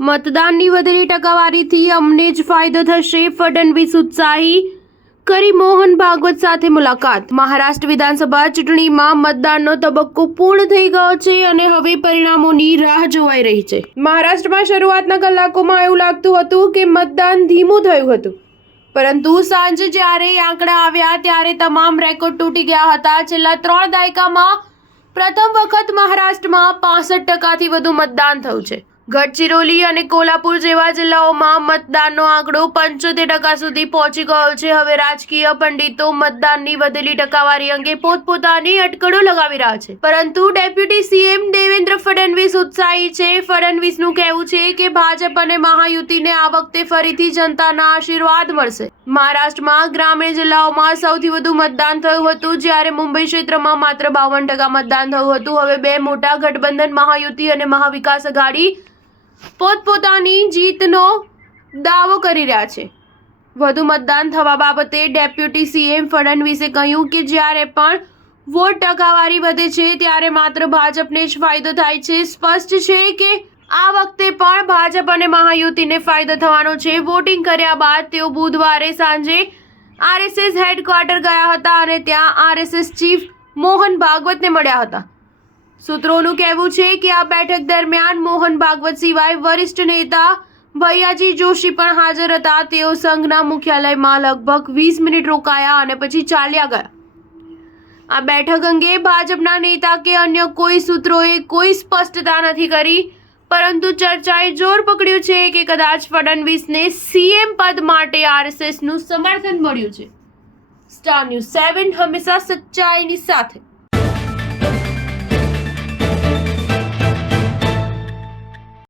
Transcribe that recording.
મતદાનની વધેલી ટકાવારીથી અમને જ ફાયદો થશે, ફડણવીસ ઉત્સાહી, કરી મોહન ભાગવત સાથે મુલાકાત। મહારાષ્ટ્ર વિધાનસભા ચૂંટણીમાં મતદાનનો તબક્કો પૂર્ણ થઈ ગયો છે અને હવે પરિણામોની રાહ જોવાઈ રહી છે। મહારાષ્ટ્રમાં શરૂઆતના કલાકોમાં એવું લાગતું હતું કે મતદાન ધીમું થયું હતું, પરંતુ સાંજે જ્યારે આંકડા આવ્યા ત્યારે તમામ રેકોર્ડ તૂટી ગયા હતા। છેલ્લા 3 દાયકામાં પ્રથમ વખત મહારાષ્ટ્રમાં 65% વધુ મતદાન થયું છે। ગડચિરોલી અને કોલ્હાપુર જેવા જિલ્લાઓમાં મતદાનનો આંકડો 75% સુધી પહોંચી ગયો છે। હવે રાજકીય પંડિતો મતદાનની વધેલી ટકાવારી અંગે પોતપોતાની અટકળો લગાવી રહ્યા છે, પરંતુ ડેપ્યુટી સીએમ દેવેન્દ્ર ફડણવીસ ઉત્સાહી છે। ફડણવીસનું કહેવું છે કે ભાજપ અને મહાયુતિને આ વખતે ફરીથી જનતાના આશીર્વાદ મળશે। મહારાષ્ટ્રમાં ગ્રામીણ જિલ્લાઓમાં સૌથી વધુ મતદાન થયું હતું, જ્યારે મુંબઈ ક્ષેત્રમાં માત્ર 52% મતદાન થયું હતું। હવે બે મોટા ગઠબંધન મહાયુતિ અને મહાવિકાસ આઘાડી પોતપોતાની જીતનો દાવો કરી રહ્યા છે। વધુ મતદાન થવા બાબતે ડેપ્યુટી સીએમ ફડણવીસે કહ્યું કે જ્યારે પણ વોટ ટકાવારી વધે છે ત્યારે માત્ર ભાજપને જ ફાયદો થાય છે। સ્પષ્ટ છે કે આ વખતે પણ ભાજપ અને મહાયુતિને ફાયદો થવાનો છે। વોટિંગ કર્યા બાદ તેઓ બુધવારે સાંજે આરએસએસ હેડક્વાર્ટર ગયા હતા અને ત્યાં આરએસએસ ચીફ મોહન ભાગવતને મળ્યા હતા। સૂત્રોનું કહેવું છે કે આ બેઠક દરમિયાન મોહન ભાગવત સિવાય વરિષ્ઠ નેતા ભૈયાજી જોશી પણ હાજર હતા। તેઓ સંઘના મુખ્યાલયમાં લગભગ 20 મિનિટ રોકાયા અને પછી ચાલ્યા ગયા। આ બેઠક અંગે ભાજપના નેતા કે અન્ય કોઈ સૂત્રોએ કોઈ સ્પષ્ટતા નથી કરી, પરંતુ ચર્ચાએ જોર પકડ્યું છે કે કદાચ ફડણવીસને સીએમ પદ માટે આરએસએસનું સમર્થન મળ્યું છે। સ્ટાર ન્યૂઝ 7 હંમેશા સચ્ચાઈની સાથે।